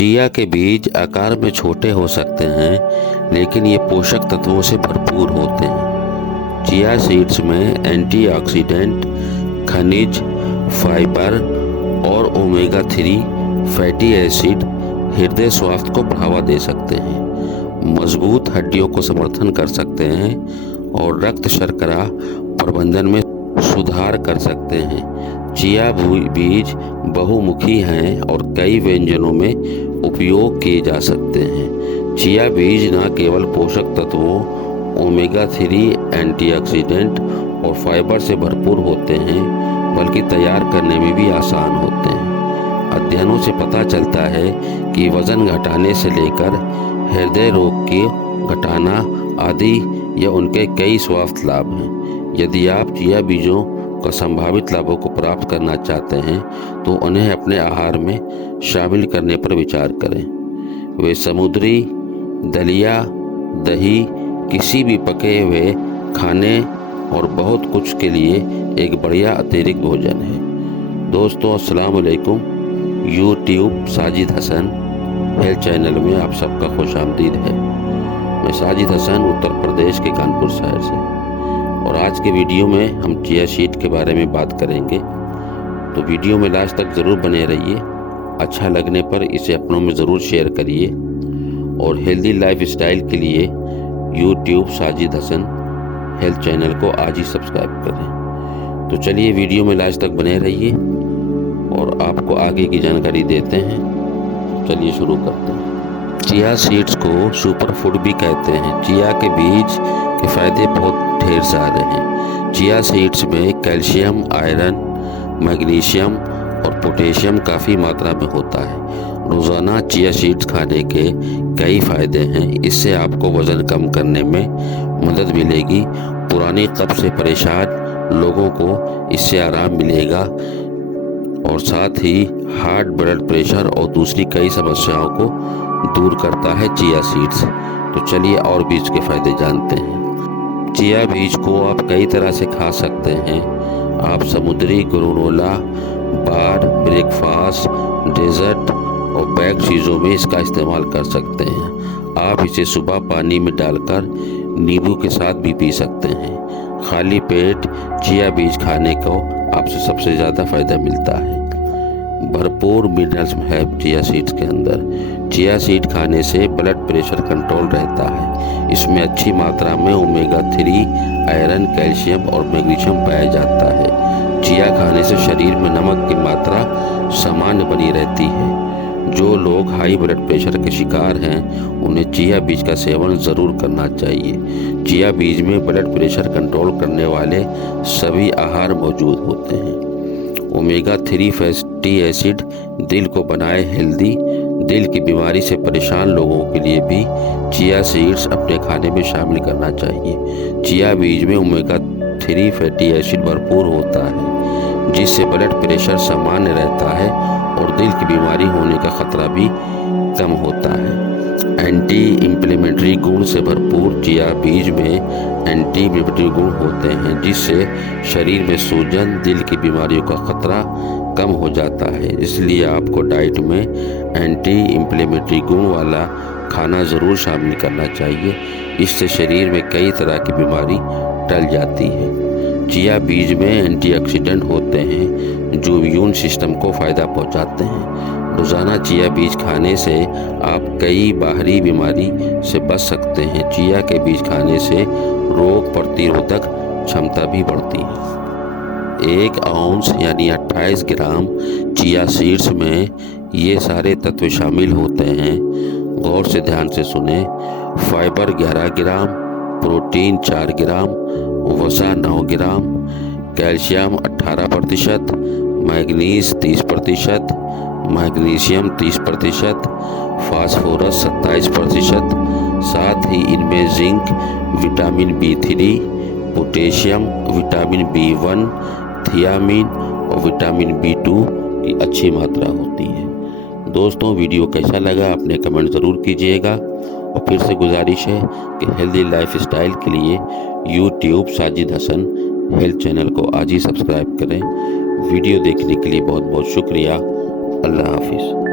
Chia के बीज आकार में छोटे हो सकते हैं, लेकिन ये पोषक तत्वों से भरपूर होते हैं। चिया सीड्स में एंटीऑक्सीडेंट, खनिज, फाइबर और ओमेगा 3 फैटी एसिड हृदय स्वास्थ्य को बढ़ावा दे सकते हैं, मजबूत हड्डियों को समर्थन कर सकते हैं और रक्त शर्करा प्रबंधन में सुधार कर सकते हैं। चिया बीज बहुमुखी हैं और कई व्यंजनों में उपयोग किए जा सकते हैं। चिया बीज न केवल पोषक तत्वों, ओमेगा 3, एंटीऑक्सीडेंट और फाइबर से भरपूर होते हैं, बल्कि तैयार करने में भी आसान होते हैं। अध्ययनों से पता चलता है कि वजन घटाने से लेकर हृदय रोग के घटाना आदि या उनके कई स्वास्थ्य लाभ हैं। यदि आप चिया बीजों का संभावित लाभों को प्राप्त करना चाहते हैं तो उन्हें अपने आहार में शामिल करने पर विचार करें। वे समुद्री, दलिया, दही, किसी भी पके हुए खाने और बहुत कुछ के लिए एक बढ़िया अतिरिक्त भोजन है। दोस्तों अस्सलाम वालेकुम। YouTube Sajid Hasan health channel में आप सबका खुशामदीद है। मैं साजिद हसन उत्तर प्रदेश के कानपुर शहर से, और आज के वीडियो में हम चिया सीड के बारे में बात करेंगे। तो वीडियो में लास्ट तक ज़रूर बने रहिए। अच्छा लगने पर इसे अपनों में ज़रूर शेयर करिए और हेल्दी लाइफ स्टाइल के लिए YouTube Sajid Hasan health channel को आज ही सब्सक्राइब करें। तो चलिए वीडियो में लास्ट तक बने रहिए और आपको आगे की जानकारी देते हैं। चलिए शुरू करते हैं। चिया सीड्स को सुपर फूड भी कहते हैं। चिया के बीज के फायदे बहुत ढेर सारे हैं। चिया सीड्स में कैल्शियम, आयरन, मैग्नीशियम और पोटेशियम काफ़ी मात्रा में होता है। रोज़ाना चिया सीड्स खाने के कई फ़ायदे हैं। इससे आपको वज़न कम करने में मदद मिलेगी। पुरानी कब्ज़ से परेशान लोगों को इससे आराम मिलेगा और साथ ही हार्ट, ब्लड प्रेशर और दूसरी कई समस्याओं को दूर करता है चिया सीड्स। तो चलिए और बीज के फ़ायदे जानते हैं। चिया बीज को आप कई तरह से खा सकते हैं। आप समुद्री, ग्रेनोला, बार, ब्रेकफास्ट, डेजर्ट और बैग चीज़ों में इसका इस्तेमाल कर सकते हैं। आप इसे सुबह पानी में डालकर नींबू के साथ भी पी सकते हैं। खाली पेट चिया बीज खाने को आपसे सबसे ज़्यादा फ़ायदा मिलता है। भरपूर मिनरल्स है चिया सीड्स के अंदर। चिया सीड खाने से ब्लड प्रेशर कंट्रोल रहता है। इसमें अच्छी मात्रा में ओमेगा 3, आयरन, कैल्शियम और मैग्नीशियम पाया जाता है। चिया खाने से शरीर में नमक की मात्रा सामान्य बनी रहती है। जो लोग हाई ब्लड प्रेशर के शिकार हैं उन्हें चिया बीज का सेवन ज़रूर करना चाहिए। चिया बीज में ब्लड प्रेशर कंट्रोल करने वाले सभी आहार मौजूद होते हैं। ओमेगा 3 फैटी एसिड दिल को बनाए हेल्दी। दिल की बीमारी से परेशान लोगों के लिए भी चिया सीड्स अपने खाने में शामिल करना चाहिए। चिया बीज में ओमेगा 3 फैटी एसिड भरपूर होता है, जिससे ब्लड प्रेशर सामान्य रहता है और दिल की बीमारी होने का खतरा भी कम होता है। एंटी इंफ्लेमेटरी गुण से भरपूर चिया बीज में एंटी इंफ्लेमेटरी गुण होते हैं, जिससे शरीर में सूजन, दिल की बीमारियों का खतरा कम हो जाता है। इसलिए आपको डाइट में एंटी इंफ्लेमेटरी गुण वाला खाना ज़रूर शामिल करना चाहिए। इससे शरीर में कई तरह की बीमारी टल जाती है। चिया बीज में एंटीऑक्सीडेंट होते हैं जो इम्यून सिस्टम को फ़ायदा पहुंचाते हैं। रोज़ाना चिया बीज खाने से आप कई बाहरी बीमारी से बच सकते हैं। चिया के बीज खाने से रोग प्रतिरोधक क्षमता भी बढ़ती है। 1 आउंस यानी 28 ग्राम चिया सीड्स में ये सारे तत्व शामिल होते हैं। गौर से ध्यान से सुने। फाइबर 11 ग्राम, प्रोटीन 4 ग्राम, वसा 9 ग्राम, कैल्शियम 18%, मैग्नीज 30%, मैग्नीशियम 30%, फास्फोरस 27%। साथ ही इनमें zinc, vitamin B3, potassium, vitamin B1, thiamine और विटामिन B2 की अच्छी मात्रा होती है। दोस्तों वीडियो कैसा लगा अपने कमेंट ज़रूर कीजिएगा, और फिर से गुजारिश है कि हेल्दी लाइफ स्टाइल के लिए YouTube Sajid Hasan health channel को आज ही सब्सक्राइब करें। वीडियो देखने के लिए बहुत बहुत शुक्रिया। अल्लाह हाफिज़।